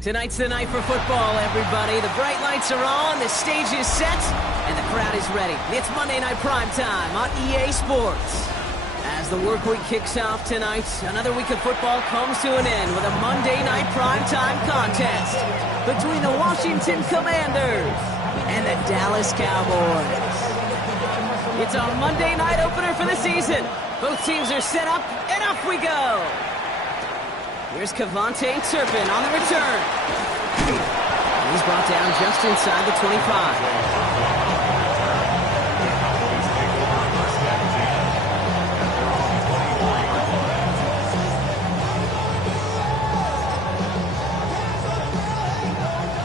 Tonight's the night for football, everybody. The bright lights are on, the stage is set, and the crowd is ready. It's Monday Night Primetime on EA Sports. As the work week kicks off tonight, another week of football comes to an end with a Monday Night Primetime contest between the Washington Commanders and the Dallas Cowboys. It's our Monday night opener for the season. Both teams are set up, and off we go. Here's Cavante Turpin on the return. He's brought down just inside the 25.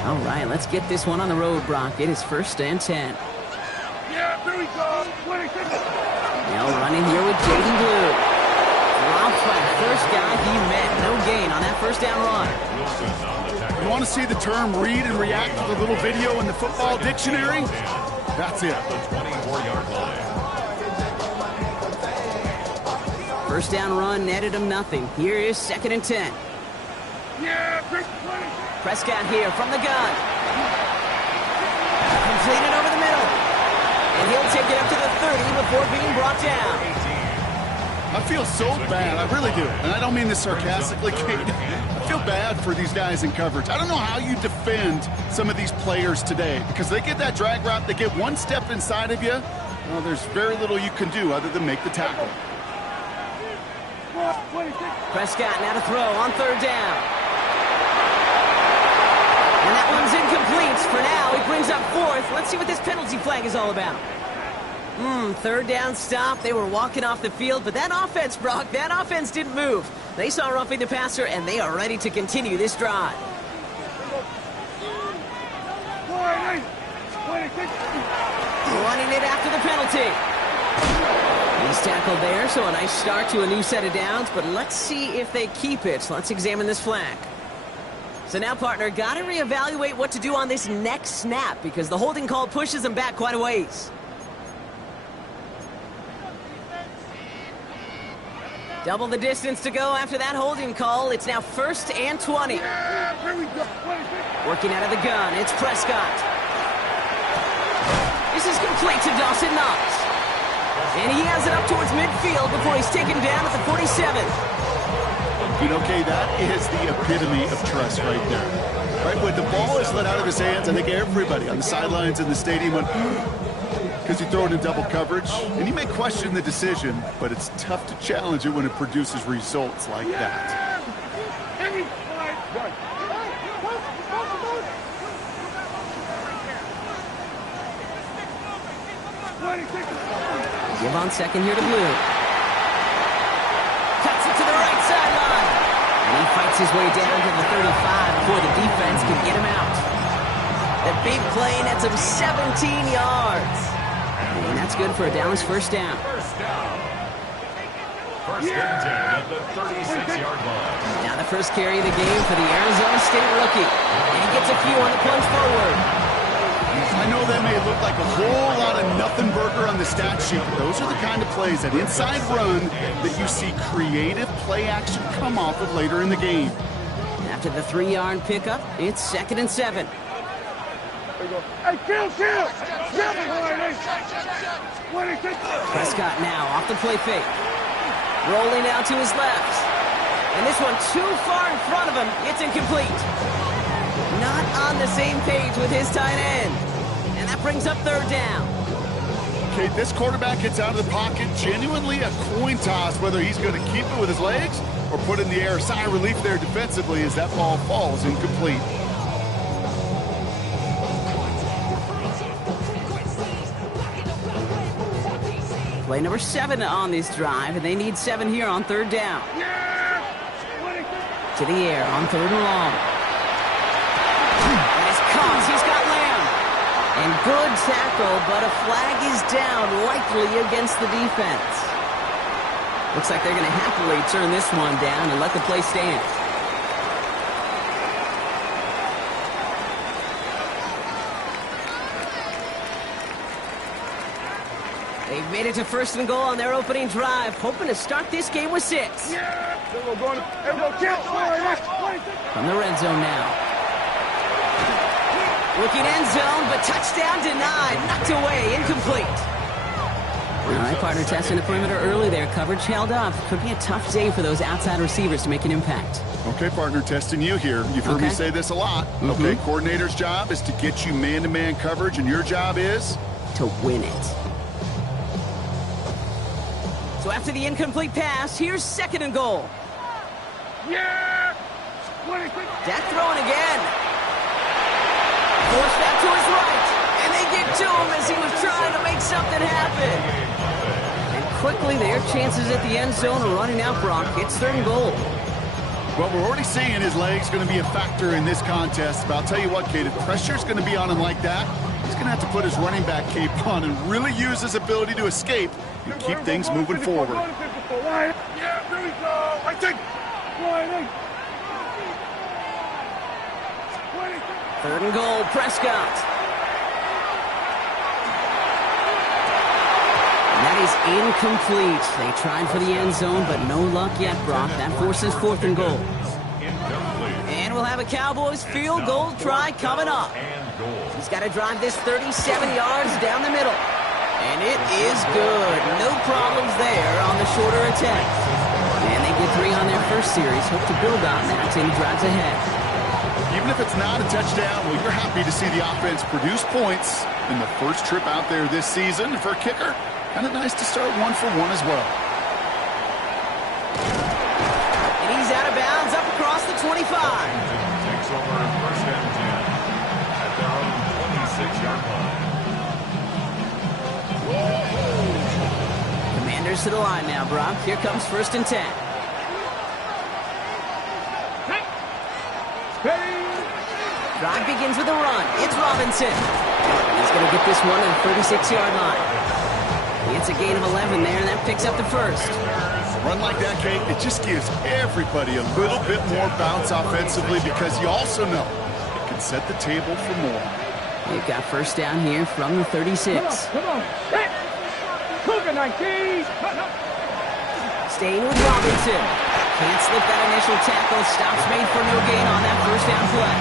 All right, let's get this one on the road, Brock. It is 1st and 10. Yeah, here we go. Now running here with Jaden Blue. Dropped by the first guy he met. No gain on that first down run. You want to see the term read and react to the little video in the football dictionary? That's it. First down run netted him nothing. Here is 2nd and 10. Yeah, Prescott here from the gun. Completed over the middle. And he'll take it up to the 30 before being brought down. I feel so bad, I really do. And I don't mean this sarcastically, Kate. I feel bad for these guys in coverage. I don't know how you defend some of these players today, because they get that drag route, they get one step inside of you. Well, there's very little you can do other than make the tackle. Prescott now to throw on 3rd down. And that one's incomplete. For now, he brings up 4th. Let's see what this penalty flag is all about. 3rd down stop. They were walking off the field, but that offense, Brock, that offense didn't move. They saw roughing the passer, and they are ready to continue this drive. Running it after the penalty. He's tackled there, so a nice start to a new set of downs, but let's see if they keep it. Let's examine this flag. So now, partner, got to reevaluate what to do on this next snap because the holding call pushes them back quite a ways. Double the distance to go after that holding call. It's now 1st and 20. Working out of the gun, it's Prescott. This is complete to Dawson Knox. And he has it up towards midfield before he's taken down at the 47. You know, Kay, that is the epitome of trust right there. Right, when the ball is let out of his hands, I think everybody on the sidelines in the stadium went, because you throw it in double coverage, and you may question the decision, but it's tough to challenge it when it produces results like that. Give on 2nd here to Blue. Cuts it to the right sideline. And he fights his way down to the 35 before the defense can get him out. The big play nets him 17 yards. And that's good for a Dallas 1st down. First and 10 at the 36-yard line. Now the first carry of the game for the Arizona State rookie. And he gets a few on the plunge forward. I know that may look like a whole lot of nothing burger on the stat sheet, but those are the kind of plays, that inside run, that you see creative play action come off of later in the game. After the 3-yard pickup, it's 2nd and 7. Hey, kill! Prescott now off the play fake. Rolling out to his left. And this one too far in front of him. It's incomplete. Not on the same page with his tight end. And that brings up 3rd down. Okay, this quarterback gets out of the pocket, genuinely a coin toss, whether he's going to keep it with his legs or put it in the air. Sigh of relief there defensively as that ball falls incomplete. Play number 7 on this drive, and they need 7 here on 3rd down. To the air on 3rd and long. And as comes, he's got Lamb. And good tackle, but a flag is down, likely against the defense. Looks like they're going to happily turn this one down and let the play stand. They've made it to 1st and goal on their opening drive, hoping to start this game with 6. From the red zone now. Looking end zone, but touchdown denied. Knocked away, incomplete. All right, partner, testing the perimeter early there. Coverage held up. Could be a tough day for those outside receivers to make an impact. Okay, partner, testing you here. You've heard me say this a lot. Okay, coordinator's job is to get you man-to-man coverage, and your job is? To win it. So after the incomplete pass, here's 2nd and goal. Yeah! Dak throwing again. Forced back to his right. And they get to him as he was trying to make something happen. And quickly, their chances at the end zone are running out, Brock. It's 3rd and goal. Well, we're already seeing his legs going to be a factor in this contest. But I'll tell you what, Kate, if pressure's going to be on him like that, he's going to have to put his running back cape on and really use his ability to escape and keep things moving forward. Yeah, here we go. I think. 3rd and goal, Prescott. And that is incomplete. They tried for the end zone, but no luck yet, Brock. That forces 4th and goal. And we'll have a Cowboys field goal try coming up. He's got to drive this 37 yards down the middle. And it is good. No problems there on the shorter attempt. And they get 3 on their first series. Hope to build on that in the drives ahead. Even if it's not a touchdown, well, you're happy to see the offense produce points in the first trip out there this season. For a kicker, kind of nice to start 1 for 1 as well. And he's out of bounds up across the 25. Takes over 1st and 10 at their own 26-yard line. Commanders to the line now, Brock. Here comes 1st and 10. Drive begins with a run. It's Robinson. He's going to get this one at the 36-yard line. It's a gain of 11 there, and that picks up the first. A run like that, Kate, it just gives everybody a little bit more bounce offensively because you also know it can set the table for more. You've got 1st down here from the 36. Come on. Hey. Cougar 19. Staying with Robinson. Can't slip that initial tackle. Stops made for no gain on that 1st down play.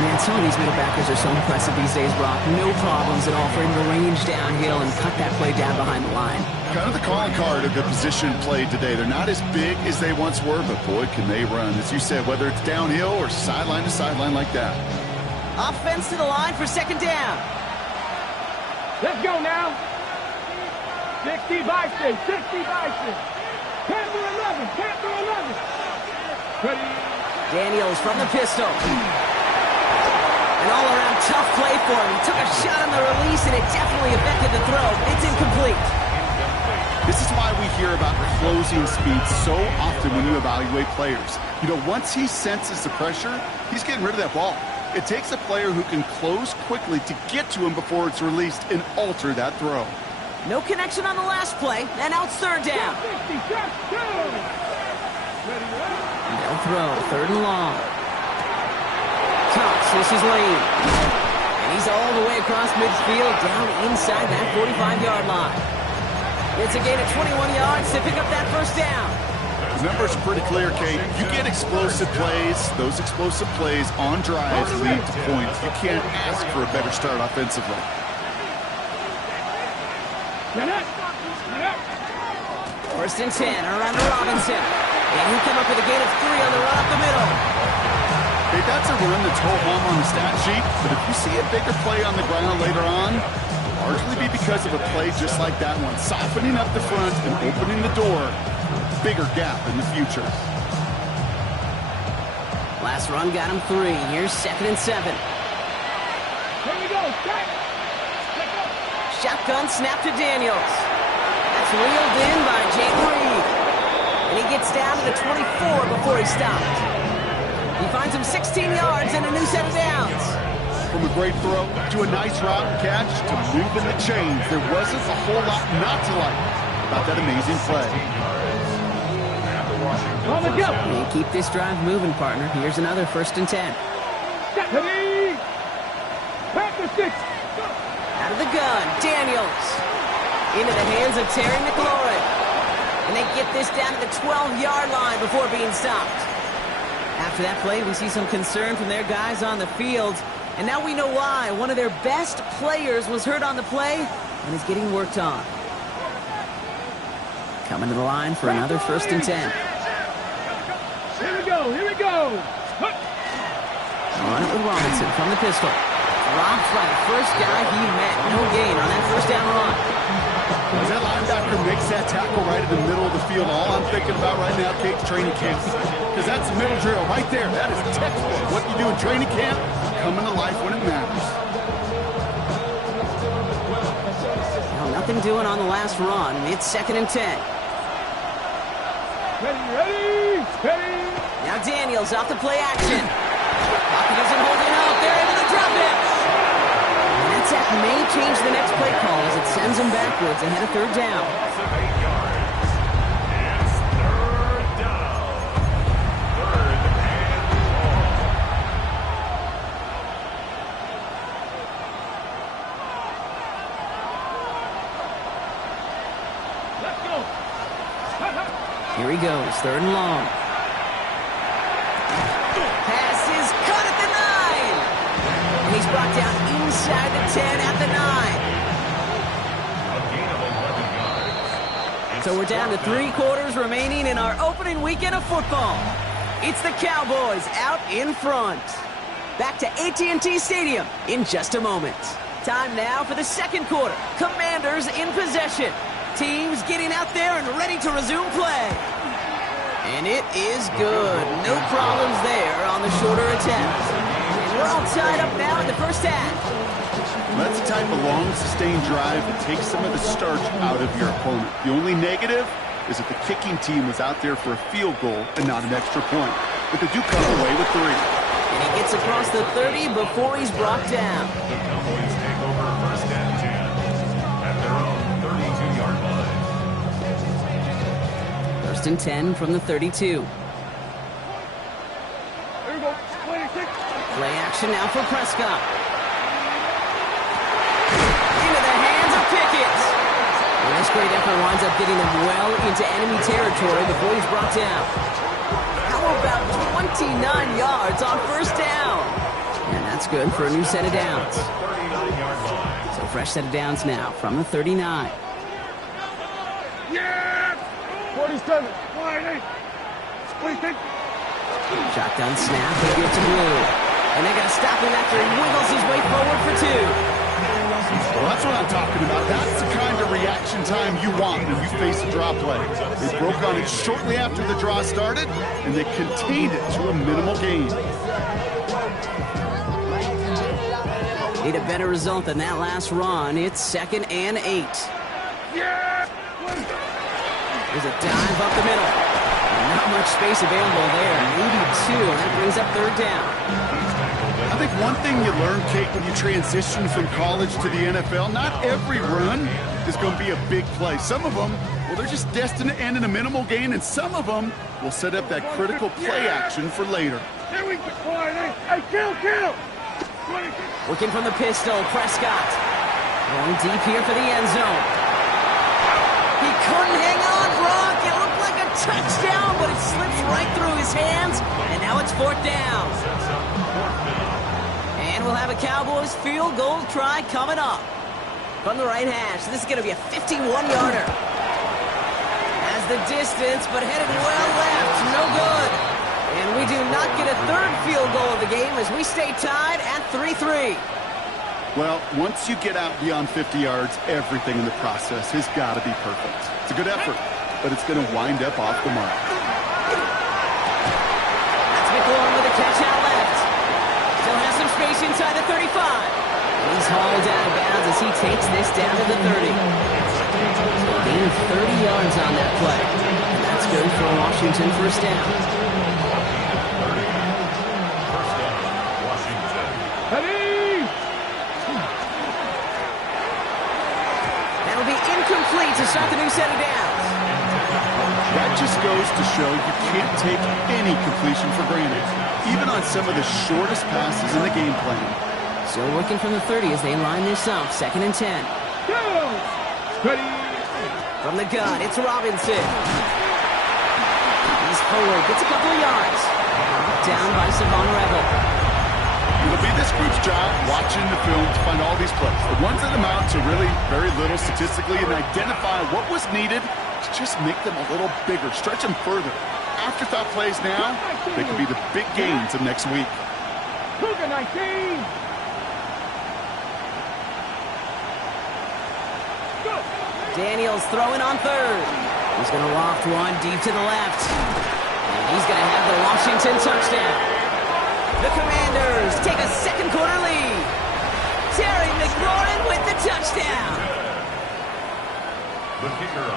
Man, some of these middle backers are so impressive these days, Brock. No problems at all for him to range downhill and cut that play down behind the line. Kind of the calling card of the position played today. They're not as big as they once were, but boy, can they run. As you said, whether it's downhill or sideline to sideline like that. Offense to the line for 2nd down. Let's go now. 60 Bison. 60 Bison. Camper 11. Camper 11. Ready. Daniels from the pistol. An all-around tough play for him. He took a shot on the release, and it definitely affected the throw. It's incomplete. This is why we hear about closing speed so often when you evaluate players. You know, once he senses the pressure, he's getting rid of that ball. It takes a player who can close quickly to get to him before it's released and alter that throw. No connection on the last play, and now it's 3rd down. They'll throw 3rd and long. Cox, this is Lane. And he's all the way across midfield, down inside that 45-yard line. It's a gain of 21 yards to pick up that 1st down. The numbers are pretty clear, Kate. You get explosive plays. Those explosive plays on drives lead to points. You can't ask for a better start offensively. 1st and 10, around to Robinson. And he come up with a gain of 3 on the run up the middle. Hey, that's a run that's ho hum on the stat sheet, but if you see a bigger play on the ground later on, it'll largely be because of a play just like that one, softening up the front and opening the door, bigger gap in the future. Last run got him 3. Here's 2nd and 7. Here we go. Shotgun snap to Daniels. That's reeled in by Jake Reed. And he gets down to the 24 before he stopped. He finds him 16 yards and a new set of downs. From a great throw to a nice route catch to moving the chains, there wasn't a whole lot not to like about that amazing play. On the jump. And keep this drive moving, partner. Here's another 1st and 10. Ready. Back to 6. Out of the gun, Daniels. Into the hands of Terry McLaurin. And they get this down to the 12-yard line before being stopped. After that play, we see some concern from their guys on the field, And now we know why. One of their best players was hurt on the play and is getting worked on. Coming to the line for another 1st and 10. Here we go, here we go. On it with Robinson from the pistol. Rob Flight, first guy he met. No gain on that 1st down run. As that linebacker makes that tackle right in the middle of the field, all I'm thinking about right now, Kate's training camp. Because that's the middle drill right there. That is textbook. What you do in training camp, coming to life when it matters. Now, nothing doing on the last run. It's 2nd and 10. Ready. Now Daniels off the play action. Pocket isn't holding up. They're able to drop it. And that sack may change the next play call as it sends them backwards ahead of 3rd down. Loss of 8 yards. It's 3rd down. 3rd and long. Let's go. Here he goes, 3rd and long. Pass is cut at the 9. And he's brought down inside the 10 at the 9. A gain of 11 yards. So we're down to 3 quarters remaining in our opening weekend of football. It's the Cowboys out in front. Back to AT&T Stadium in just a moment. Time now for the 2nd quarter. Commanders in possession. Teams getting out there and ready to resume play. And it is good. No problems there on the shorter attempt. And we're all tied up now in the 1st half. That's the type of long, sustained drive that takes some of the starch out of your opponent. The only negative is that the kicking team was out there for a field goal and not an extra point. But they do come away with 3. And he gets across the 30 before he's brought down. The Cowboys take over 1st and 10 at their own 32-yard line. 1st and 10 from the 32. Here we go. 26. Play action now for Prescott. Into the hands of Pickett. And this great effort winds up getting him well into enemy territory before he's brought down. How about 29 yards on 1st down? And that's good for a new set of downs. 39-yard line. So fresh set of downs now from the 39. Yeah. 47. 28. 26. Shotgun snap, he gets to Blue. And they're going to stop him after he wiggles his way forward for 2. Well, that's what I'm talking about. That's the kind of reaction time you want when you face a draw play. They broke on it shortly after the draw started, and they contained it to a minimal gain. Need a better result than that last run. It's 2nd and 8. Yeah. There's a dive up the middle. Not much space available there. Maybe 2. That brings up 3rd down. I think one thing you learn, Kate, when you transition from college to the NFL, not every run is going to be a big play. Some of them, well, they're just destined to end in a minimal gain, and some of them will set up that critical play action for later. Here we go. Hey, kill. 26. Working from the pistol, Prescott. Going deep here for the end zone. He couldn't hang on, Brock. It looked like a touchdown, but it slips right through his hands, and now it's 4th down. And we'll have a Cowboys field goal try coming up. From the right hash, this is going to be a 51-yarder. Has the distance, but headed well left. No good. And we do not get a 3rd field goal of the game as we stay tied at 3-3. Well, once you get out beyond 50 yards, everything in the process has got to be perfect. It's a good effort, but it's going to wind up off the mark. That's McLaurin with a catch out left. Still has some space inside the 35. He's hauled out of bounds as he takes this down to the 30. So a gain of 30 yards on that play. And that's good for Washington 1st down. Ready. That'll be incomplete to start the new set of downs. That just goes to show you can't take any completion for granted, even on some of the shortest passes in the game plan. Still working from the 30 as they line this up. 2nd and 10. Go. Ready. From the gun, it's Robinson. He's forward, gets a couple of yards. Knocked down by Savon Rebel. It'll be this group's job watching the film to find all these plays. The ones that amount to really very little statistically and identify what was needed to just make them a little bigger, stretch them further. Afterthought plays now, they could be the big gains of next week. Cougar 19. Daniels throwing on third. He's going to loft one deep to the left. And he's going to have the Washington touchdown. The Commanders take a second quarter lead. Terry McLaurin with the touchdown.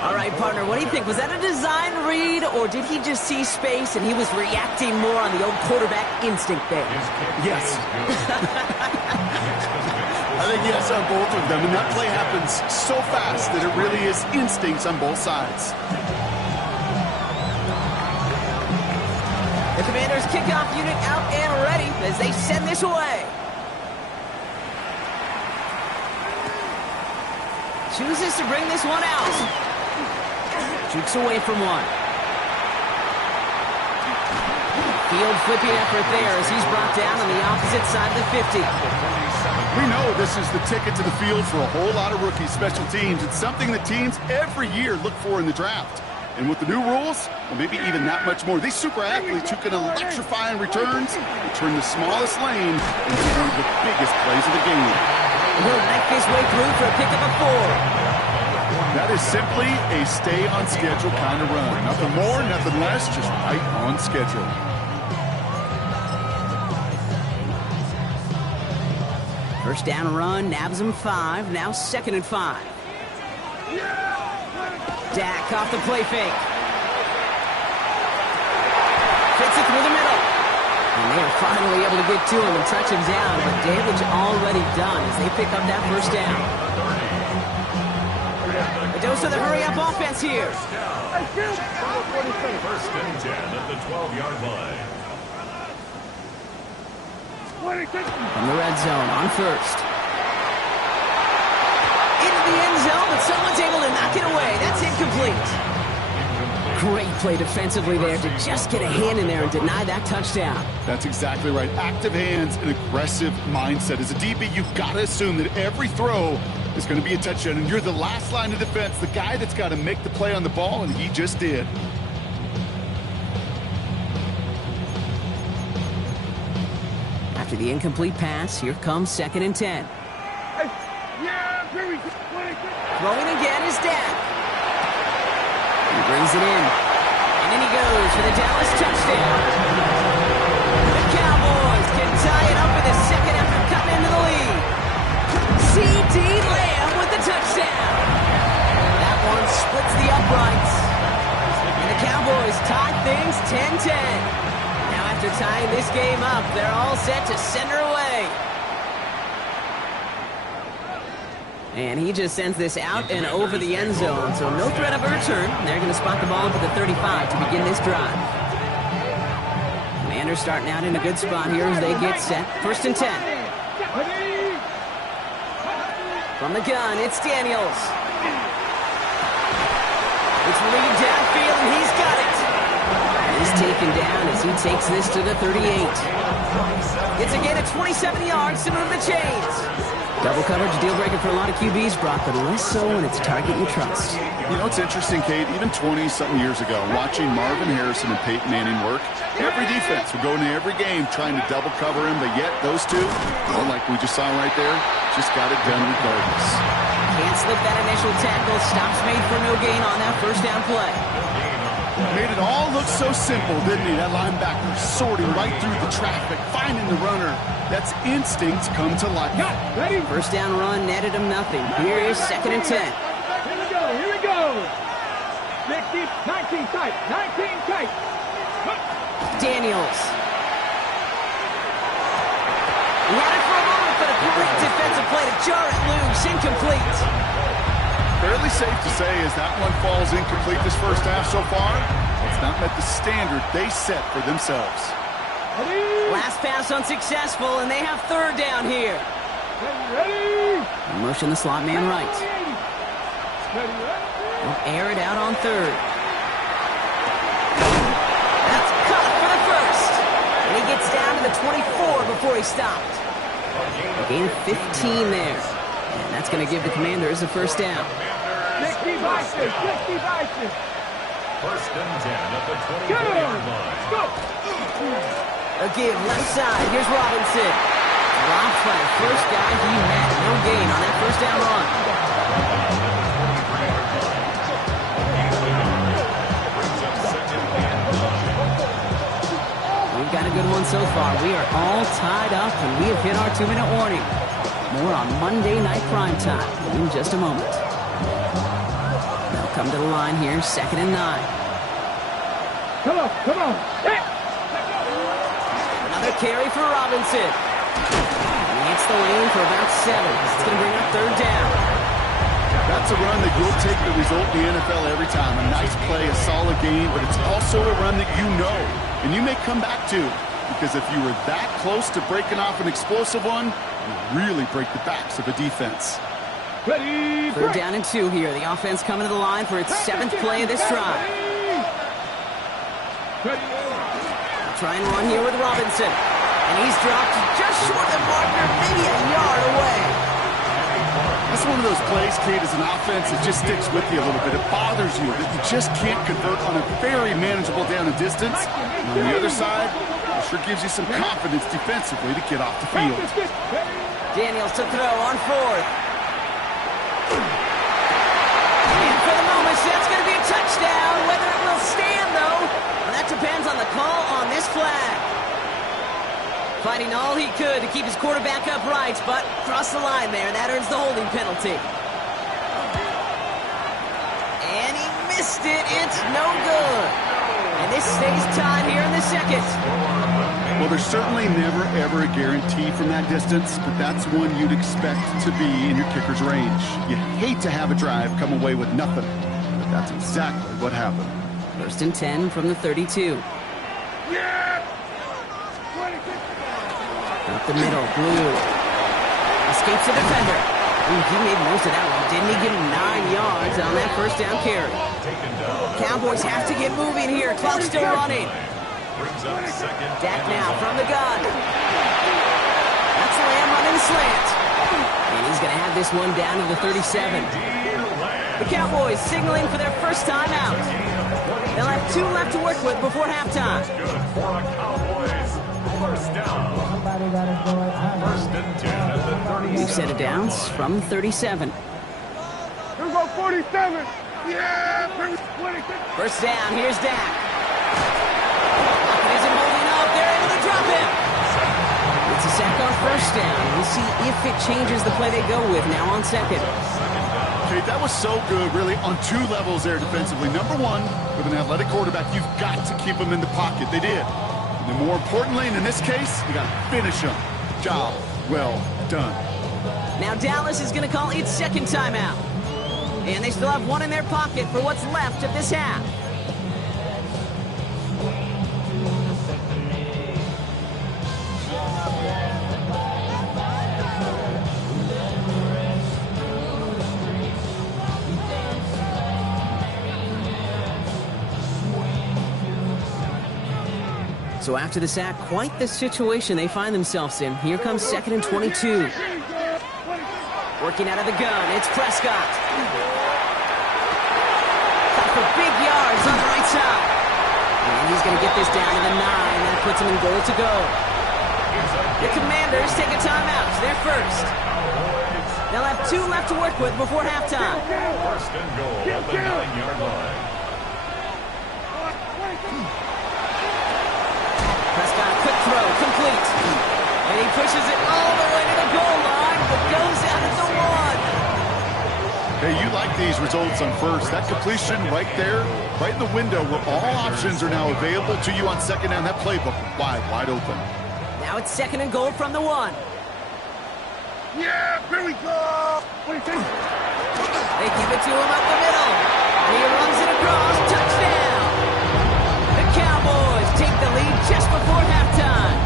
All right, partner, what do you think? Was that a design read, or did he just see space and he was reacting more on the old quarterback instinct there? Yes. I think yes on both of them, and that play happens so fast that it really is instincts on both sides. The Commanders' kickoff unit out and ready as they send this away. Chooses to bring this one out. Jukes away from one. Field flipping effort there as he's brought down on the opposite side of the 50. We know this is the ticket to the field for a whole lot of rookie special teams. It's something that teams every year look for in the draft. And with the new rules, well, maybe even that much more. These super athletes who can electrify in returns and turn the smallest lane into one of the biggest plays of the game. He'll knife his way through for a pickup of 4. That is simply a stay on schedule kind of run. Nothing more, nothing less, just right on schedule. First down run, nabs him 5, now 2nd and 5. Dak off the play fake. Fits it through the middle. And they are finally able to get to him and touch him down, but damage already done as they pick up that first down. A dose of the hurry-up offense here. First and 10 at the 12-yard line. From the red zone on first. Into the end zone, but someone's able to knock it away. That's incomplete. Great play defensively there to just get a hand in there and deny that touchdown. That's exactly right. Active hands and aggressive mindset. As a DB, you've got to assume that every throw is going to be a touchdown, and you're the last line of defense, the guy that's got to make the play on the ball, and he just did. After the incomplete pass, here comes 2nd and 10. Throwing again is Dak. He brings it in. And in he goes for the Dallas touchdown. The Cowboys can tie it up in the second after cutting into the lead. C.D. Lamb with the touchdown. That one splits the uprights. And the Cowboys tie things 10-10. Now after tying this game up, they're all set to send her away. And he just sends this out and over the end zone, so no threat of a return. They're going to spot the ball up at the 35 to begin this drive. Commanders starting out in a good spot here as they get set. 1st and 10. From the gun, it's Daniels. It's lead downfield, and he's got it. He's taken down as he takes this to the 38. It's again at 27 yards to move the chains. Double coverage, deal breaker for a lot of QBs, Brock, but less so when it's a target you trust. You know, it's interesting, Kate, even 20-something years ago, watching Marvin Harrison and Peyton Manning work, every defense would go into every game trying to double cover him, but yet those two, well, like we just saw right there, just got it done regardless. Can't slip that initial tackle. Stops made for no gain on that first down play. Made it all look so simple, didn't he? That linebacker sorting right through the traffic, finding the runner. That's instinct come to life. First down run netted him nothing. Here is 2nd and 10. Here we go. 60, 19 tight, 19 tight. Daniels. He had it for a moment, but a great defensive play to jar it loose. Incomplete. Fairly safe to say as that one falls incomplete this first half so far, it's not met the standard they set for themselves. Last pass unsuccessful, and they have 3rd down here. Ready? Motion the slot man right. They'll air it out on 3rd. That's caught for the first. And he gets down to the 24 before he stopped. A gain of 15 there. And that's going to give the Commanders a first down. 60 vices, 60 vices. First and 10 at the 23-yard line. Go! A give left side. Here's Robinson. Dropped by the first guy he met. No gain on that first down run. We've got a good one so far. We are all tied up, and we have hit our 2-minute warning. More on Monday Night Primetime in just a moment. They'll come to the line here, 2nd and 9. Come on, come on. Hey! Another carry for Robinson. And he hits the lane for about 7. It's going to bring up 3rd down. That's a run that you'll take the result in the NFL every time. A nice play, a solid game, but it's also a run that you know and you may come back to, because if you were that close to breaking off an explosive one, you really break the backs of a defense. Ready, 3rd down and 2 here. The offense coming to the line for its 7th play of this drive. Try and run here with Robinson. And he's dropped just short of marker, maybe a yard away. That's one of those plays, Kate, as an offense, it just sticks with you a little bit. It bothers you that you just can't convert on a very manageable down and distance. And on the other side, it sure gives you some confidence defensively to get off the field. Daniels to throw on 4th. And for the moment, that's going to be a touchdown. Whether it will stand, though, well, that depends on the call on this flag. Fighting all he could to keep his quarterback upright, but crossed the line there. That earns the holding penalty. And he missed it. It's no good. And this stays tied here in the 2nd. Well, there's certainly never, ever a guarantee from that distance, but that's one you'd expect to be in your kicker's range. You hate to have a drive come away with nothing, but that's exactly what happened. 1st and 10 from the 32. Up the middle, Blue. Escapes the defender. Ooh, he made most of that one. Didn't he give him 9 yards on that first down carry? Cowboys have to get moving here. Clock still running. Dak now from the gun. That's Lamb running slant. And he's going to have this one down to the 37. The Cowboys signaling for their first time out. They'll have 2 left to work with before halftime. First down. First and 10 at the 30. We've set it down from 37. Here we go, 47. Yeah, 26. First down, here's Dak. Isn't holding up, they're able to drop him. It's a sack on first down. We'll see if it changes the play they go with now on 2nd. Okay, that was so good, really, on 2 levels there defensively. Number 1, with an athletic quarterback, you've got to keep him in the pocket. They did. And then more importantly, in this case, you got to finish him. Job well done. Now Dallas is going to call its 2nd timeout. And they still have 1 in their pocket for what's left of this half. So after the sack, quite the situation they find themselves in. Here comes 2nd and 22. Working out of the gun, it's Prescott. Got for big yards on the right side. And he's going to get this down to the 9. That puts him in goal to go. The Commanders take a timeout. They're first. They'll have 2 left to work with before halftime. First and goal at the 9-yard line. Prescott, a quick throw, complete. And he pushes it all the way to the goal line, but goes out at the 1. Hey, you like these results on first. That completion right there, right in the window where all options are now available to you on 2nd down. That playbook wide open. Now it's 2nd and goal from the 1. Yeah, here we go. They give it to him up the middle. And he runs it across. Touchdown. The Cowboys take the lead just before halftime.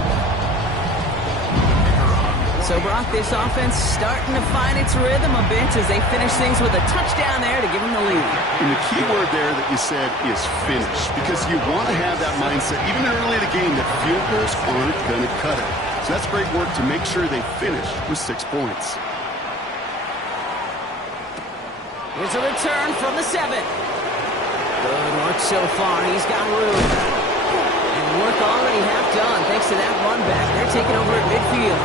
So Brock, this offense starting to find its rhythm a bit as they finish things with a touchdown there to give them the lead. And the key word there that you said is finish, because you want to have that mindset, even early in the game, that field goals aren't going to cut it. So that's great work to make sure they finish with 6 points. Here's a return from the 7. Good work so far. He's got room. And work already half done thanks to that run back. They're taking over at midfield.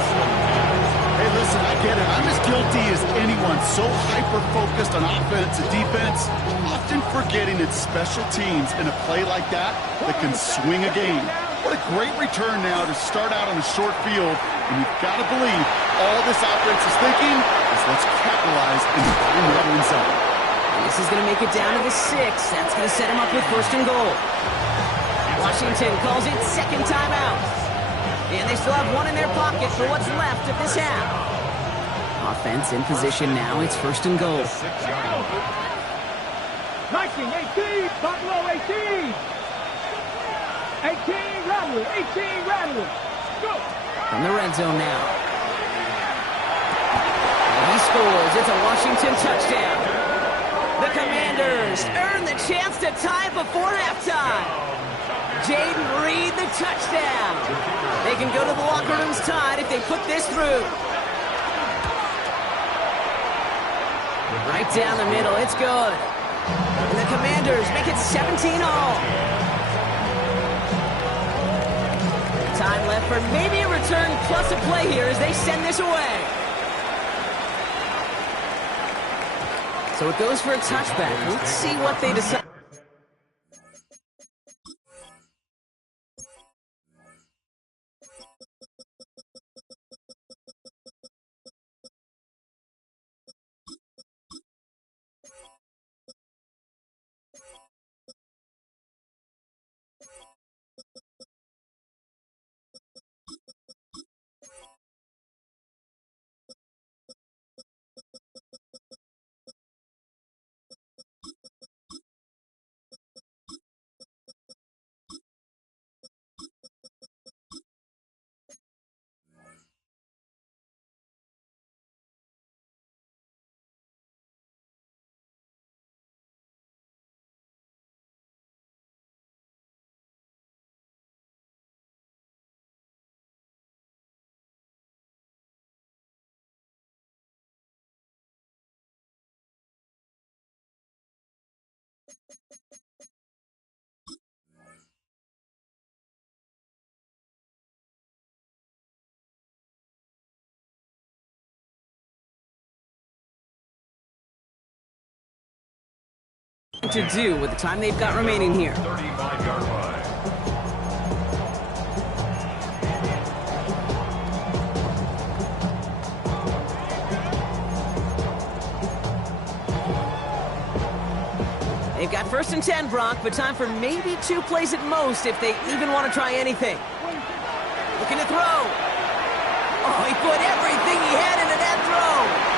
Hey, listen, I get it. I'm as guilty as anyone. So hyper-focused on offense and defense, often forgetting it's special teams in a play like that that can swing a game. What a great return now to start out on a short field. And you've got to believe all this offense is thinking is let's capitalize and find that end zone. This is going to make it down to the 6. That's going to set him up with 1st and goal. Washington calls it second timeout. And they still have one in their pocket for what's left of this half. Offense in position now. It's 1st and goal. 19, 18, Buffalo 18. 18, Rattler, 18, Rattler. Go. From the red zone now. And he scores. It's a Washington touchdown. The Commanders earn the chance to tie before halftime. Jaden Reed, the touchdown. They can go to the locker rooms tied if they put this through. Right down the middle, it's good. And the Commanders make it 17-all. Time left for maybe a return plus a play here as they send this away. So it goes for a touchback. Let's see what they decide. To do with the time they've got remaining here. 35-yard line. They've got 1st and 10, Brock, but time for maybe 2 plays at most if they even want to try anything. Looking to throw. Oh, he put everything he had into that throw.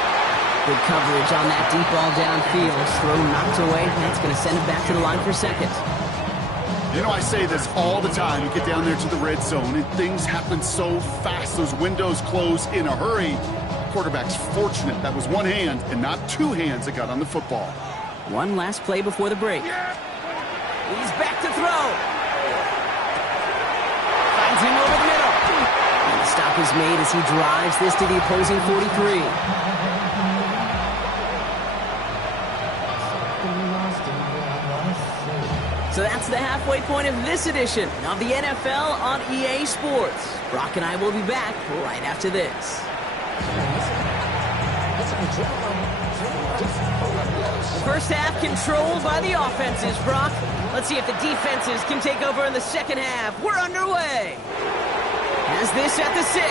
Good coverage on that deep ball downfield. Throw knocked away. That's going to send it back to the line for 2nd. You know, I say this all the time. You get down there to the red zone, and things happen so fast. Those windows close in a hurry. Quarterback's fortunate. That was one hand and not 2 hands that got on the football. One last play before the break. He's back to throw. Finds him over the middle. And the stop is made as he drives this to the opposing 43. So that's the halfway point of this edition of the NFL on EA Sports. Brock and I will be back right after this. First half controlled by the offenses, Brock. Let's see if the defenses can take over in the second half. We're underway. Has this at the 6.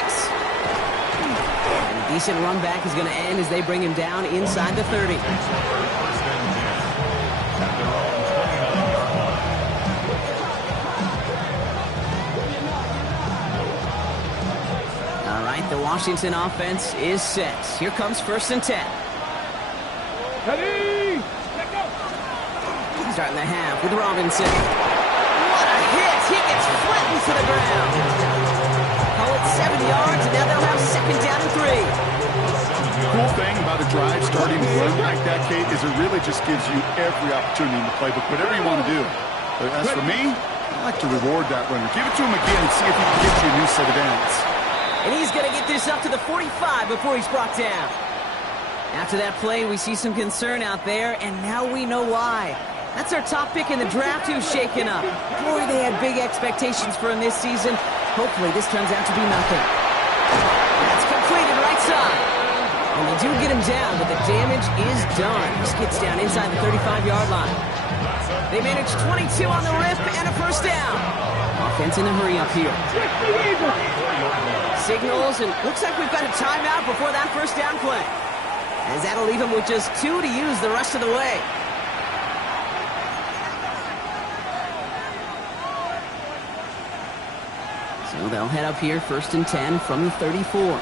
And a decent run back is going to end as they bring him down inside the 30. All right, the Washington offense is set. Here comes 1st and 10. Ready? Starting the half with Robinson. What a hit! He gets flattened to the ground. Call it 7 yards, and now they'll have 2nd down and 3. about a drive starting to run like that, Kate, is it really just gives you every opportunity in the playbook, whatever you want to do. But as for me, I like to reward that runner. Give it to him again and see if he can get you a new set of downs. And he's going to get this up to the 45 before he's brought down. After that play, we see some concern out there, and now we know why. That's our top pick in the draft who's shaken up. Boy, they had big expectations for him this season. Hopefully this turns out to be nothing. That's completed right side. And they do get him down, but the damage is done. He gets down inside the 35-yard line. They manage 22 on the rip and a first down. Offense in a hurry up here. Signals, and looks like we've got a timeout before that first down play. As that'll leave him with just 2 to use the rest of the way. So they'll head up here, 1st and 10 from the 34.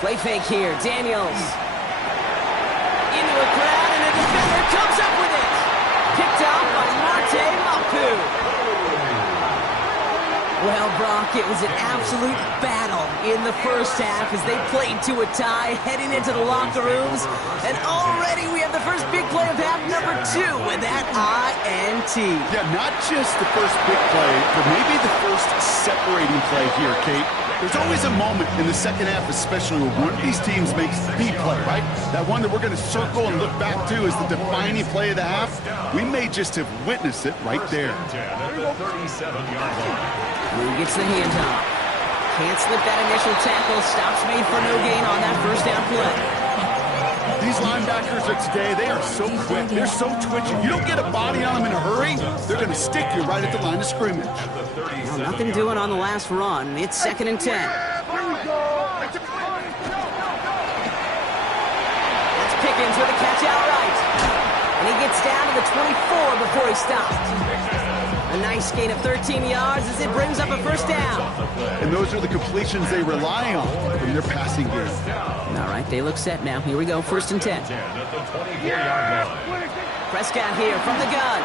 Play fake here, Daniels. Into a crowd, and a defender comes up with it. Picked off by Marte Mapu. Well, Brock, it was an absolute battle in the first half as they played to a tie, heading into the locker rooms. And already we have the first big play of half number 2 with that INT. Yeah, not just the first big play, but maybe the first separating play here, Kate. There's always a moment in the second half, especially when one of these teams makes the play, right? That one that we're going to circle and look back to as the defining play of the half. We may just have witnessed it right there. Who gets the handoff? Can't slip that initial tackle. Stops made for no gain on that first down play. These linebackers of today, they are so quick. They're so twitchy. You don't get a body on them in a hurry, they're going to stick you right at the line of scrimmage. Well, nothing doing on the last run. It's 2nd and 10. That's Pickens with a catch outright. And he gets down to the 24 before he stops. A nice gain of 13 yards as it brings up a first down. And those are the completions they rely on from their passing game. All right, they look set now. Here we go, 1st and 10. Prescott here from the gun.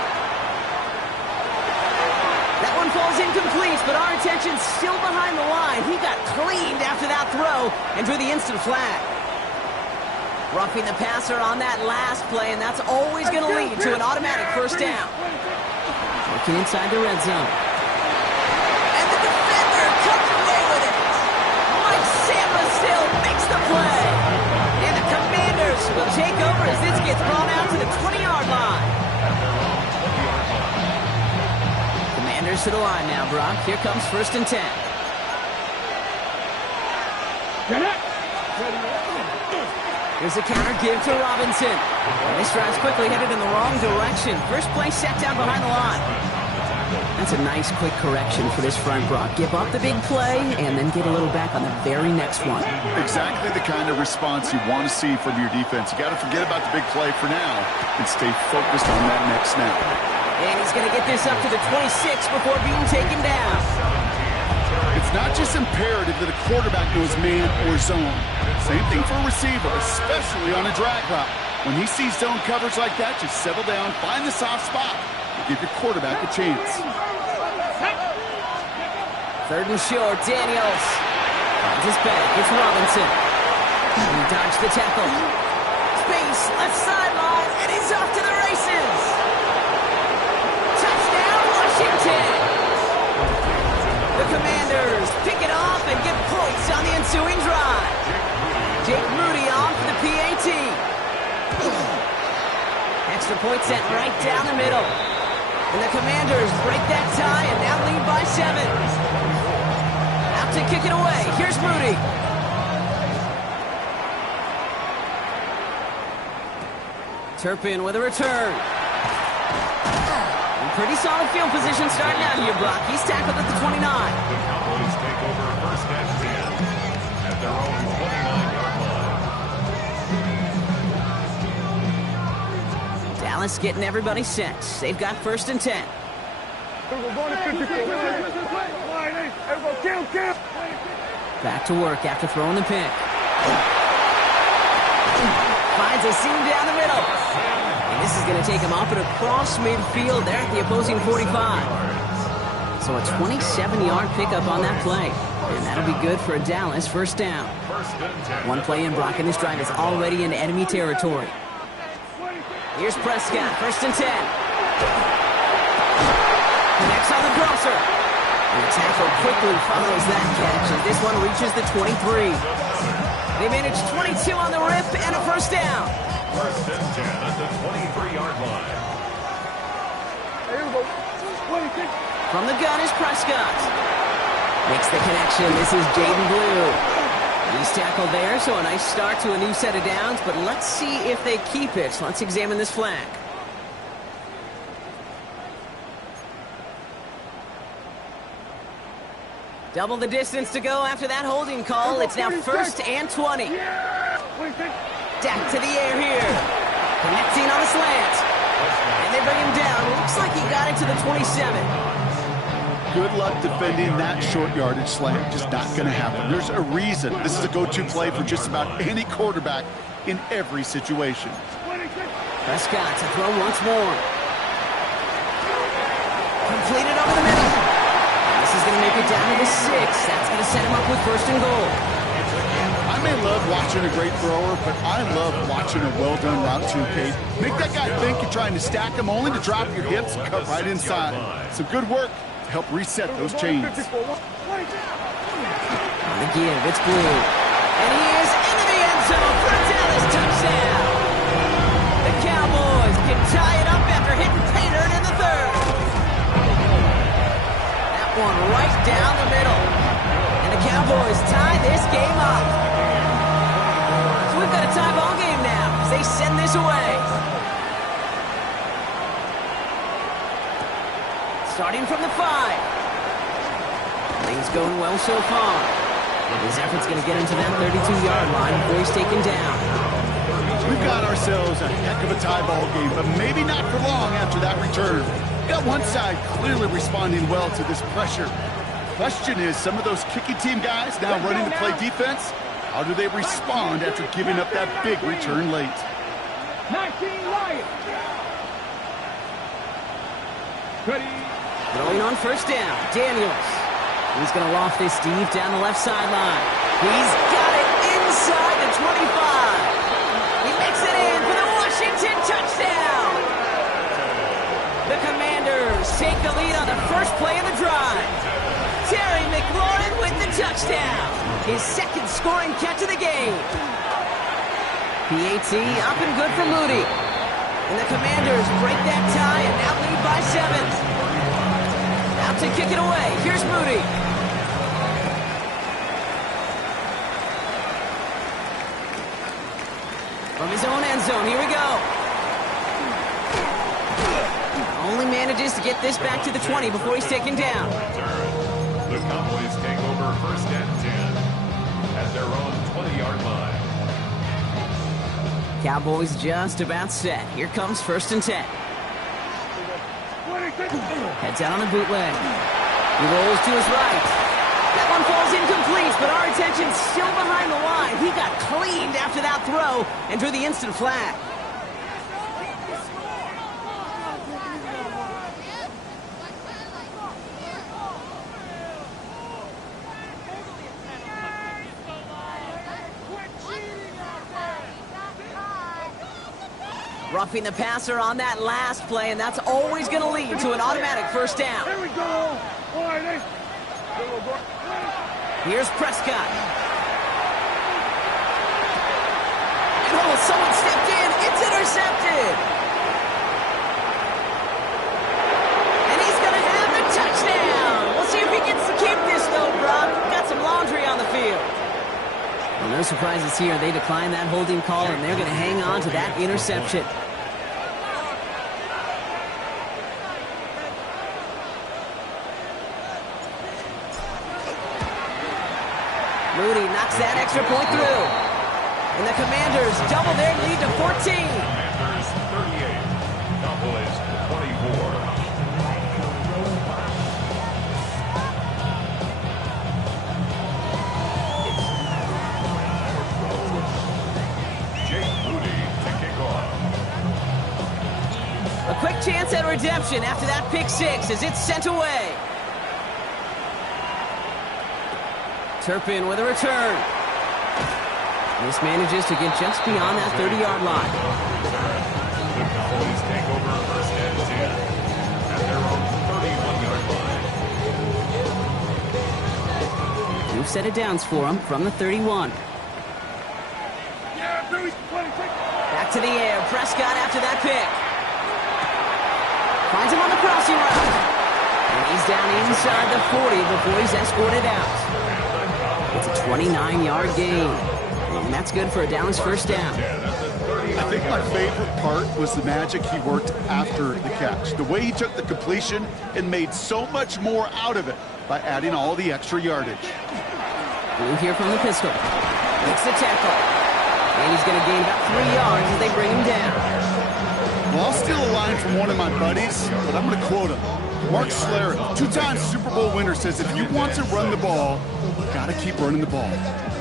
That one falls incomplete, but our attention's still behind the line. He got cleaned after that throw and drew the instant flag. Roughing the passer on that last play, and that's always going to lead to an automatic first down. Working inside the red zone. And the defender comes away with it. Mike Samba still makes the play. And the Commanders will take over as this gets brought out to the 20-yard line. Commanders to the line now, Brock. Here comes 1st and 10. Here's a counter give to Robinson. And this drive's quickly headed in the wrong direction. First play set down behind the line. That's a nice quick correction for this front, Brock. Give up the big play and then get a little back on the very next one. Exactly the kind of response you want to see from your defense. You got to forget about the big play for now and stay focused on that next snap. And he's going to get this up to the 26 before being taken down. It's not just imperative that a quarterback knows man or zone. Same thing for a receiver, especially on a drag route. When he sees zone coverage like that, just settle down, find the soft spot, and give your quarterback a chance. 3rd and short, Daniels. Finds his back, it's Robinson. He dodged the tackle. Space, left sideline, and he's off to the races. Touchdown, Washington. The Commanders pick it off and get points on the ensuing drive. Jake Moody on for the PAT. Extra point set right down the middle. And the Commanders break that tie and now lead by 7. Out to kick it away. Here's Moody. Turpin with a return. Pretty solid field position starting out here, Brock. He's tackled at the 29. The Cowboys take over 1st and 10 at their own 29-yard line. Dallas getting everybody set. They've got 1st and 10. Back to work after throwing the pick. Finds a seam down the middle. And this is going to take him off and across midfield there at the opposing 45. So a 27-yard pickup on that play. And that'll be good for a Dallas first down. One play in, Brock, and this drive is already in enemy territory. Here's Prescott, 1st and 10. Connects on the crosser. And the tackle quickly follows that catch as this one reaches the 23. They manage 22 on the rip and a first down. 1st and 10 at the 23-yard line. From the gun is Prescott. Makes the connection. This is Jaden Blue. He's tackled there, so a nice start to a new set of downs, but let's see if they keep it. Let's examine this flag. Double the distance to go after that holding call. It's now 1st and 20. Dak to the air here. Connecting on the slant. And they bring him down. Looks like he got it to the 27. Good luck defending that short yardage slant. Just not going to happen. There's a reason. This is a go-to play for just about any quarterback in every situation. Prescott to throw once more. Completed over the middle. This is going to make it down to the 6. That's going to set him up with 1st and goal. I may love watching a great thrower, but I love watching a well-done route too, Kate. Make that guy think you're trying to stack him only to drop your hips and cut right inside. Some good work to help reset those chains. On the give, it's Blue. And he is into the end zone for a Dallas touchdown. The Cowboys can tie it up after hitting pay dirt in the 3rd. That one right down the middle. And the Cowboys tie this game up. So we've got a tie ball game now as they send this away. Starting from the 5. Things going well so far. His effort's going to get him to that 32-yard line before he's taken down. We've got ourselves a heck of a tie ball game, but maybe not for long after that return. Got one side clearly responding well to this pressure. Question is, some of those kicking team guys now running to play defense, how do they respond after giving up that big return late? 19 Lions. Ready. Throwing on 1st down, Daniels. He's going to loft this deep down the left sideline. He's got it inside the 25. He makes it in for the Washington touchdown. The Commanders take the lead on the first play of the drive. Terry McLaurin with the touchdown. His 2nd scoring catch of the game. PAT up and good for Moody. And the Commanders break that tie and now lead by 7. Out to kick it away. Here's Moody. From his own end zone, here we go. Only manages to get this back to the 20 before he's taken down. The Cowboys take over 1st and 10 at their own 20-yard line. Cowboys just about set. Here comes 1st and 10. Heads out on the bootleg. He rolls to his right. That one falls incomplete, but our attention's still behind the line. He got cleaned after that throw and drew the instant flag. Roughing the passer on that last play, and that's always going to lead to an automatic 1st down. Here we go. Here's Prescott. And oh, someone stepped in. It's intercepted. And he's going to have the touchdown. We'll see if he gets to keep this, though, Brock. Got some laundry on the field. Well, no surprises here. They decline that holding call, and they're going to hang on to that interception. Moody knocks that extra point through. And the Commanders double their lead to 14. Commanders 38, Cowboys 24. A quick chance at redemption after that pick 6 as it's sent away. Turpin with a return. This manages to get just beyond that 30-yard line. The Cowboys take over first and 10 at their own 31-yard line. New set of downs for him from the 31. Back to the air. Prescott after that pick. Finds him on the crossing route. And he's down inside the 40 before he's escorted out. It's a 29-yard gain. And that's good for a Dallas first down. I think my favorite part was the magic he worked after the catch. The way he took the completion and made so much more out of it by adding all the extra yardage. Blue here from the pistol. Makes the tackle. And he's going to gain about 3 yards as they bring him down. Well, I'll steal a line from one of my buddies, but I'm going to quote him. Mark Schlereth, 2-time Super Bowl winner, says if you want to run the ball, you got to keep running the ball.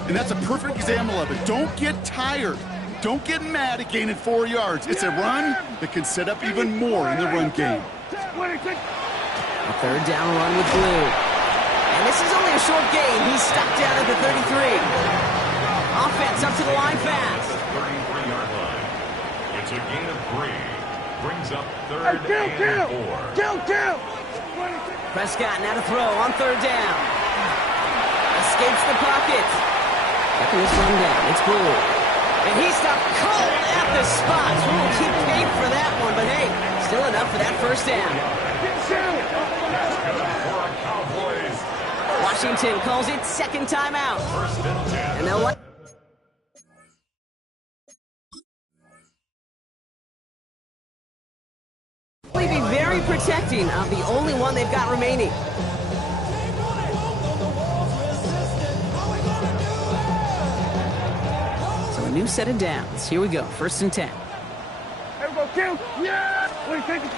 And that's a perfect example of it. Don't get tired. Don't get mad at gaining 4 yards. It's a run that can set up even more in the run game. A third down run with Blue. And this is only a short gain. He's stopped down at the 33. Offense up to the line fast. 33-yard line. It's a gain of 3. Brings up third and 4. Prescott now to throw on third down. Escapes the pocket. Checking this run down. It's Blue. And he stopped cold at the spot. So we'll keep paying for that one. But hey, still enough for that first down. Washington calls it second timeout. And they'll let... be very protecting of the only one they've got remaining. So a new set of downs. Here we go. First and 10.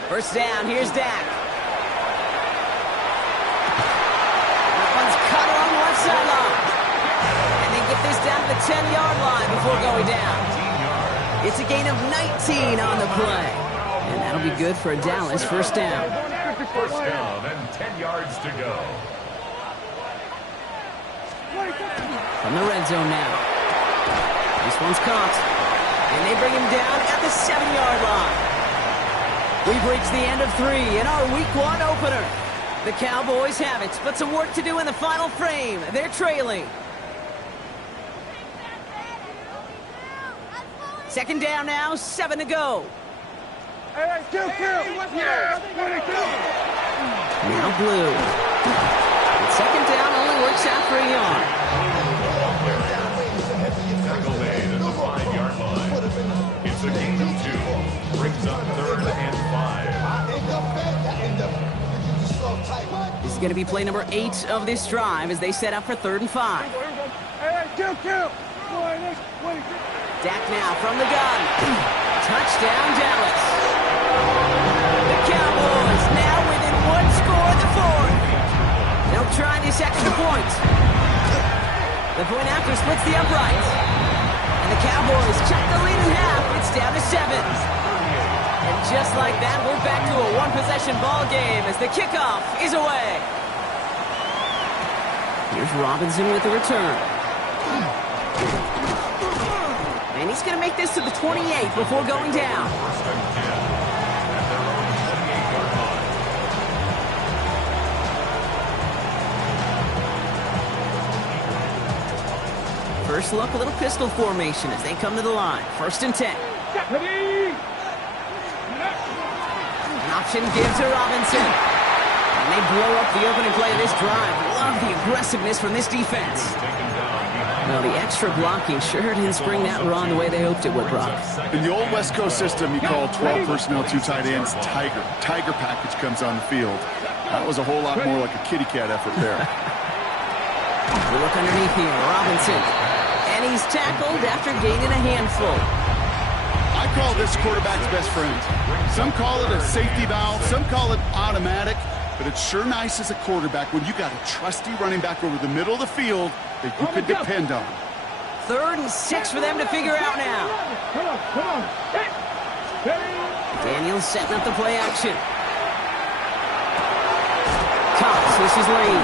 First down. Here's Dak. That one's cut along the left sideline. And they get this down to the 10-yard line before going down. It's a gain of 19 on the play. And that'll be good for a Dallas first down. First down and 10 yards to go. From the red zone now. This one's caught. And they bring him down at the 7-yard line. We've reached the end of 3 in our Week 1 opener. The Cowboys have it, but some work to do in the final frame. They're trailing. Second down now, 7 to go. Now Blue. And second down only works out for a yard. Tackle made at the 5-yard line. It's a gain of 2. Brings up third and 5. This is going to be play number 8 of this drive as they set up for 3rd and 5. Dak now from the gun. Touchdown, Dallas. The Cowboys now within 1 score in the 4th. They'll try this extra point. The point after splits the upright. And the Cowboys check the lead in half. It's down to 7. And just like that, we're back to a one-possession ball game as the kickoff is away. Here's Robinson with the return. And he's going to make this to the 28 before going down. First look, a little pistol formation as they come to the line. 1st and 10. An option gives to Robinson. And they blow up the opening play of this drive. Love the aggressiveness from this defense. Well, the extra blocking sure didn't spring that run the way they hoped it would, Brock. In the old West Coast system, you call 12 personnel, 2 tight ends, Tiger. Tiger package comes on the field. That was a whole lot more like a kitty cat effort there. We look underneath here. Robinson. And he's tackled after gaining a handful. I call this quarterback's best friend. Some call it a safety valve. Some call it automatic. But it's sure nice as a quarterback when you got a trusty running back over the middle of the field that you can depend on. 3rd and 6 for them to figure out now. Daniels setting up the play action. Cox switches lane.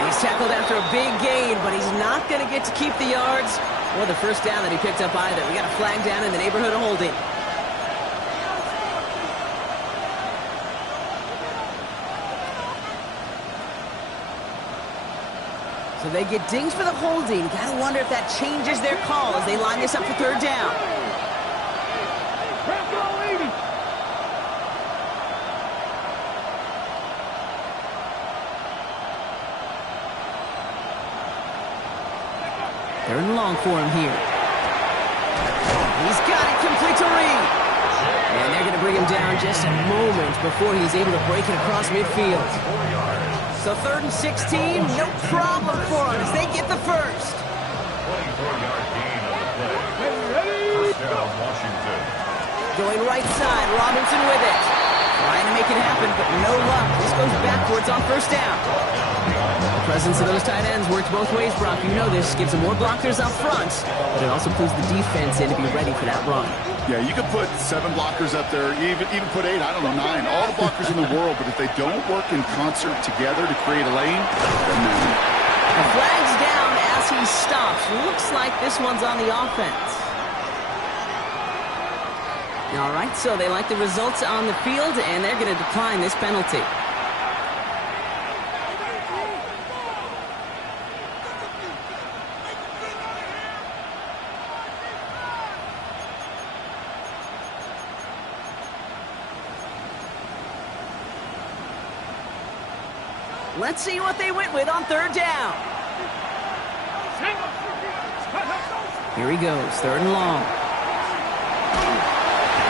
And He's tackled after a big gain, but he's not going to get to keep the yards or the first down that he picked up either. We got a flag down in the neighborhood of holding. So they get dinged for the holding. Gotta wonder if that changes their call as they line this up for third down. They're in long for him here. He's got it complete to Reed. And they're going to bring him down just a moment before he's able to break it across midfield. So 3rd and 16, no problem for them as they get the first. 24-yard gain on the play. First down, Washington. Going right side, Robinson with it. Trying to make it happen, but no luck. This goes backwards on first down. The presence of those tight ends works both ways, Brock. You know this. Gives them more blockers up front, but it also pulls the defense in to be ready for that run. Yeah, you could put 7 blockers up there, even put 8, I don't know, 9, all the blockers in the world, but if they don't work in concert together to create a lane, then the flag's down as he stops. Looks like this one's on the offense. All right, so they like the results on the field, and they're going to decline this penalty. Let's see what they went with on third down. Here he goes, 3rd and long.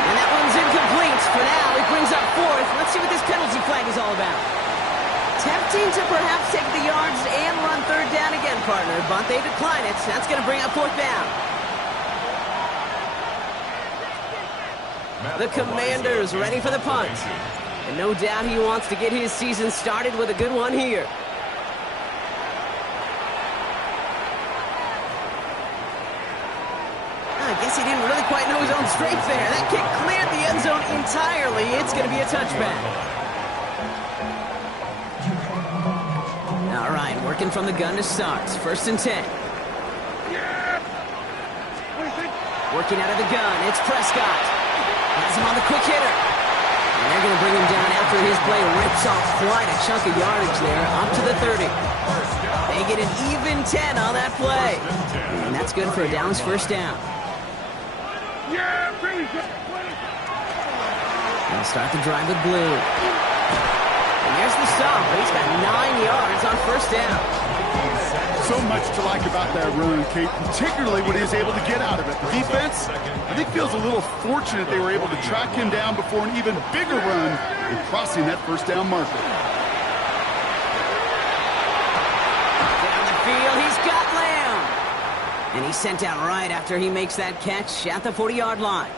And that one's incomplete. For now, he brings up 4th. Let's see what this penalty flag is all about. Tempting to perhaps take the yards and run third down again, partner, but they decline it. That's going to bring up 4th down. The Commanders ready for the punt. And no doubt he wants to get his season started with a good one here. I guess he didn't really quite know his own strength there. That kick cleared the end zone entirely. It's going to be a touchback. All right, working from the gun to start. 1st and 10. Working out of the gun. It's Prescott. Has him on the quick hitter. And they're going to bring him down after his play rips off quite a chunk of yardage there, up to the 30. They get an even 10 on that play. And that's good for a Dallas first down. They'll start the drive with Blue. And there's the stop, but he's got 9 yards on first down. So much to like about that run, Kate, particularly when he was able to get out of it. The defense, I think, feels a little fortunate they were able to track him down before an even bigger run in crossing that first down marker. Down the field, he's got Lamb. And he's sent out right after he makes that catch at the 40-yard line.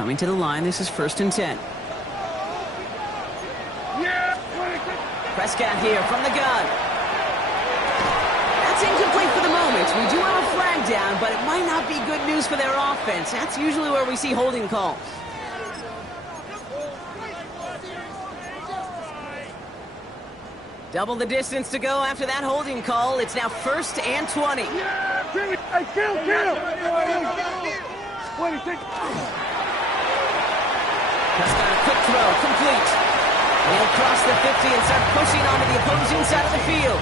Coming to the line, this is 1st and 10. Prescott here from the gun. That's incomplete for the moment. We do have a flag down, but it might not be good news for their offense. That's usually where we see holding calls. Double the distance to go after that holding call. It's now 1st and 20. Prescott, a quick throw, complete. He'll cross the 50 and start pushing onto the opposing side of the field.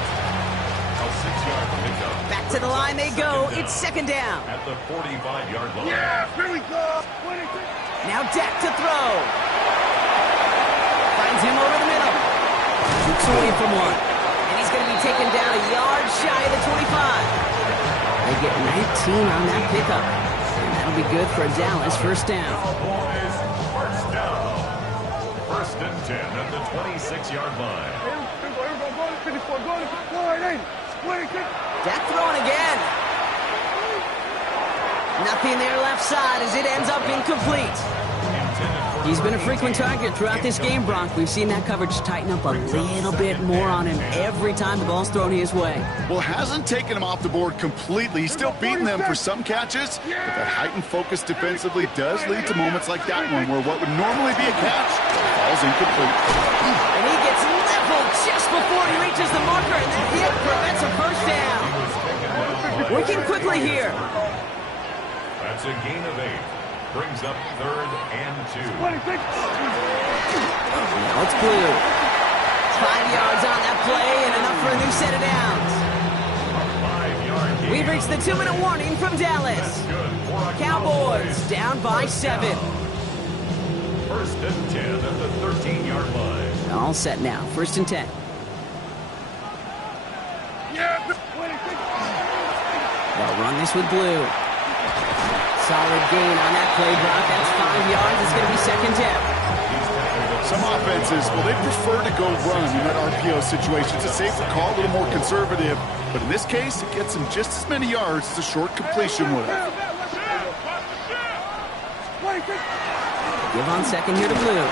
A 6-yard pickup. Back to the line they go. It's 2nd down. At the 45-yard line. Now Dak to throw. Finds him over the middle. Shoots away from one. And he's going to be taken down a yard shy of the 25. They get 19 on that pickup. And that'll be good for a Dallas first down. Cowboys first down. 1st and 10 at the 26-yard line. Dak throwing again. Nothing there left side as it ends up incomplete. He's been a frequent target throughout this game, Brock. We've seen that coverage tighten up a little bit more on him every time the ball's thrown his way. Well, hasn't taken him off the board completely. He's still beating them for some catches, but that heightened focus defensively does lead to moments like that one where what would normally be a catch falls incomplete. And he gets leveled just before he reaches the marker, and that hit prevents a first down. Working quickly here. That's a gain of 8. Brings up 3rd and 2. Now it's Blue. 5 yards on that play and enough for a new set of downs. We've reached the 2-minute warning from Dallas. Cowboys down by 7. 1st and 10 at the 13-yard line. All set now. 1st and 10. They'll run this with Blue. Solid gain on that play, Brock. That's 5 yards. It's going to be 2nd down. Some offenses, well, they prefer to go run in that RPO situation. It's a safer call, a little more conservative. But in this case, it gets them just as many yards as a short completion would have. Give on 2nd here to Blue.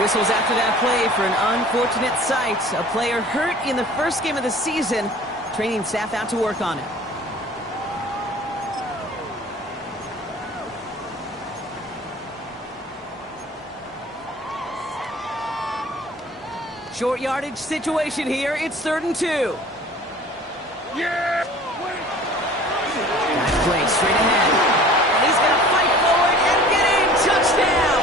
Whistles after that play for an unfortunate sight. A player hurt in the first game of the season. Training staff out to work on it. Short yardage situation here. It's 3rd and 2. Yeah! Nice play straight ahead. And he's going to fight forward and get in. Touchdown!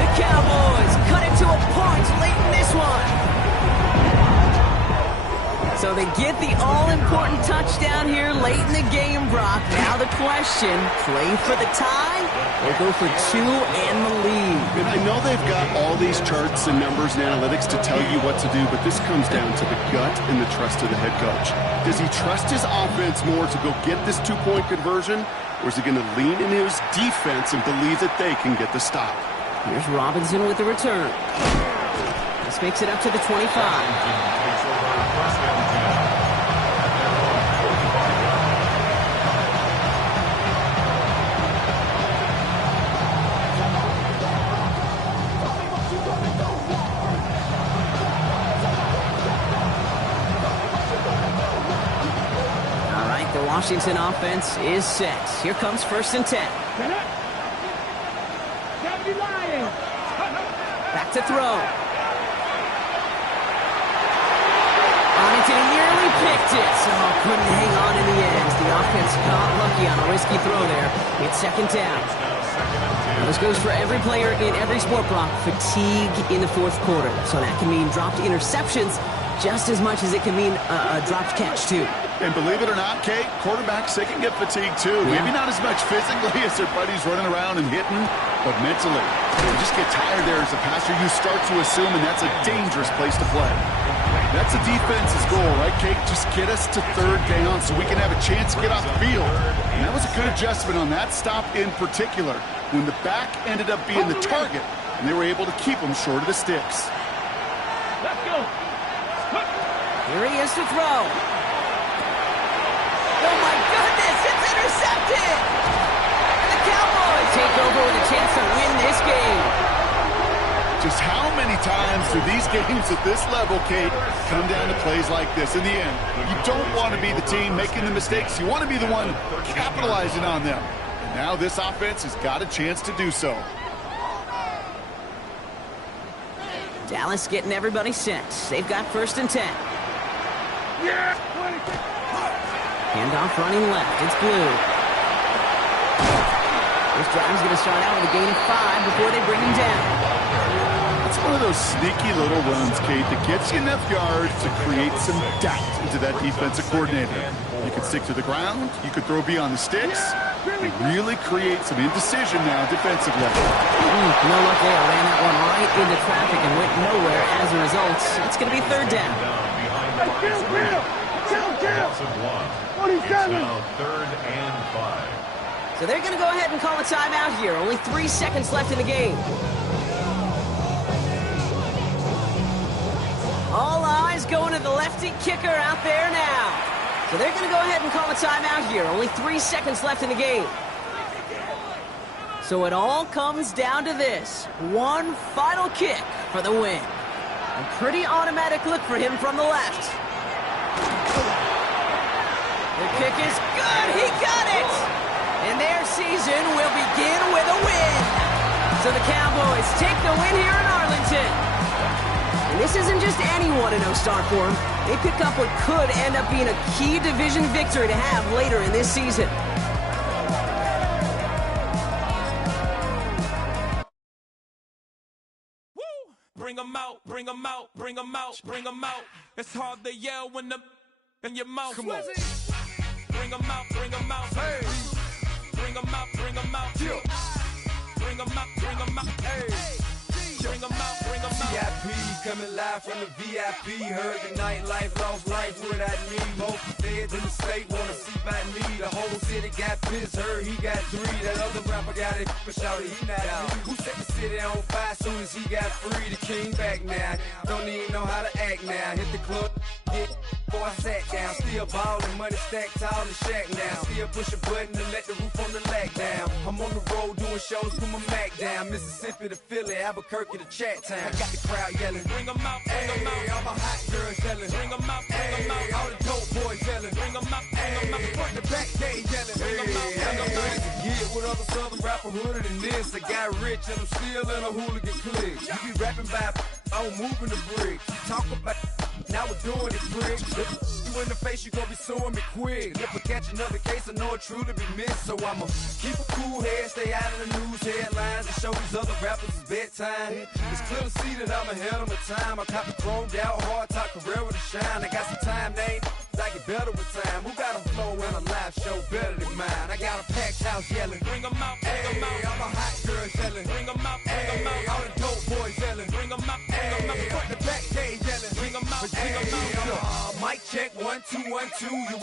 The Cowboys cut it to a point late in this one. So they get the all-important touchdown here late in the game, Brock. Now the question, play for the tie or go for 2 and the lead? And I know they've got all these charts and numbers and analytics to tell you what to do, but this comes down to the gut and the trust of the head coach. Does he trust his offense more to go get this 2-point conversion, or is he going to lean into his defense and believe that they can get the stop? Here's Robinson with the return. This makes it up to the 25. Washington offense is set. Here comes 1st and 10. Back to throw. On it, and he nearly picked it. Oh, couldn't hang on in the end. The offense got lucky on a risky throw there. It's 2nd down. Now, this goes for every player in every sport, Brock. Fatigue in the 4th quarter. So that can mean dropped interceptions just as much as it can mean a dropped catch, too. And believe it or not, Kate, quarterbacks, they can get fatigued too. Yeah. Maybe not as much physically as their buddies running around and hitting, but mentally. You just get tired there as a passer. You start to assume, and that's a dangerous place to play. That's the defense's goal, right, Kate? Just get us to 3rd down so we can have a chance to get off the field. And that was a good adjustment on that stop in particular, when the back ended up being the target, and they were able to keep them short of the sticks. Let's go. Here he is to throw. Oh, my goodness, it's intercepted! And the Cowboys take over with a chance to win this game. Just how many times do these games at this level, Kate, come down to plays like this? In the end, you don't want to be the team making the mistakes. You want to be the one capitalizing on them. And now this offense has got a chance to do so. Dallas getting everybody set. They've got 1st and 10. Yeah! Handoff running left. It's Blue. This drive's going to start out with a gain of 5 before they bring him down. It's one of those sneaky little runs, Kate, that gets you enough yards to create some doubt into that defensive coordinator. You can stick to the ground. You could throw beyond the sticks. You really create some indecision now defensively. No luck there. Ran that one right into traffic and went nowhere as a result. It's going to be 3rd down. What is that? 3rd and 5. So they're going to go ahead and call a timeout here. Only 3 seconds left in the game. All eyes going to the lefty kicker out there now. So they're going to go ahead and call a timeout here. Only 3 seconds left in the game. So it all comes down to this. One final kick for the win. A pretty automatic look for him from the left. The kick is good. He got it. And their season will begin with a win. So the Cowboys take the win here in Arlington. And this isn't just any 1-0 start for them. They pick up what could end up being a key division victory to have later in this season. Bring 'em out, bring 'em out, bring 'em out, bring 'em out. It's hard to yell when the in your mouth. Come on. Bring 'em out, bring 'em out. Hey. Bring 'em out, bring 'em out. Yeah. Bring 'em out, bring 'em out. Hey. Bring 'em out, bring 'em out. VIP coming live from the VIP. Heard the nightlife, lost life without me. Both feds in the state wanna see by me. The whole city got pissed, heard he got 3. That other rapper got it, but shouted he not out. Who set the city on fire soon as he got free? The king back now, don't even know how to act now. Hit the club, get before I sat down. Still ballin', money stacked tall in shack now. Still push a button to let the roof on the lag down. I'm on the road doing shows, put my Mac down. Mississippi to Philly, Albuquerque to Chat Town. I got the crowd yelling, bring 'em out, bring 'em out. All my hot girls yelling, bring 'em out, bring 'em out. All the dope boys yelling, bring 'em out, bring 'em out. Front the back gate yelling, bring 'em out, bring 'em out. Get with other southern rapper hooded than this. I got rich and I'm still in a hooligan clique. You be rapping by, I'm moving the bricks. You talk about, now we're doing it quick. You in the face, you gon' be suing me quick. If I catch another case, I know it truly be missed. So I'ma keep a cool head, stay out of the news headlines, and show these other rappers it's bedtime. It's clear to see that I'm ahead of my time. I cop the chromed out, hard top career with a shine. I got some time, name, I get better with time. Who got a flow and a live show better than mine? I got a packed house yelling, bring 'em out, bring 'em out. All my hot girls yelling, bring 'em out, bring 'em out. All the dope boys yelling, bring 'em out, bring 'em out. Front the back gate yelling, bring 'em out, bring 'em out. Mic check, 1 2 1 2.